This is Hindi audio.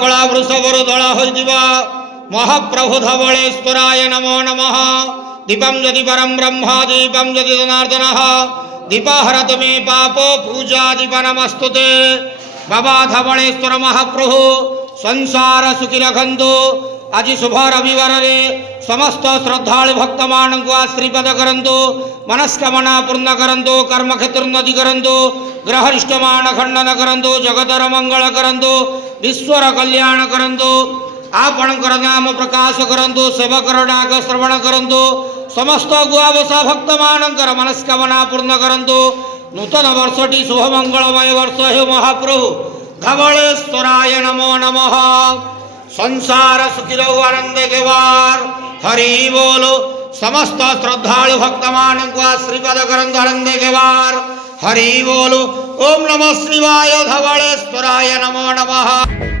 कला वृषभर दला हो महाप्रभु धवलेश्वराय नमो नमः। दीपम यदि परम ब्रह्म दीपम यदि जनार्दन दीपहरतु मे पापो पूजा दीप नमस्तुते। बाबा धवलेश्वर महाप्रभु संसार सुखी रखंतु। आज शुभ रविवार रे समस्त श्रद्धालु भक्त मान को आशीर्वाद करंतु, मनस्कामना पूर्ण करंतु, कर्म क्षेत्र उन्नति करंतु, ग्रहरिष्ट मान खंडन करंतु, जगतर मंगल करंतु, विश्वर कल्याण करंतु, आपणकर नाम प्रकाश करंतु, सेवकर डाक श्रवण करंतु, समस्त गुआवसा भक्त मानकर मनस्कामना पूर्ण करंतु। नूतन वर्षटी शुभ मंगलमय वर्ष हे महाप्रभु धवलेश्वराय नमो नमः। संसार सुखी रहो आनंद के वार हरि बोलो। समस्त श्रद्धालु भक्त मान को आशीर्वाद करंतु आनंद के वार हरि बोलो। ओम नमः शिवाय धवलेश्वराय नमो नमः।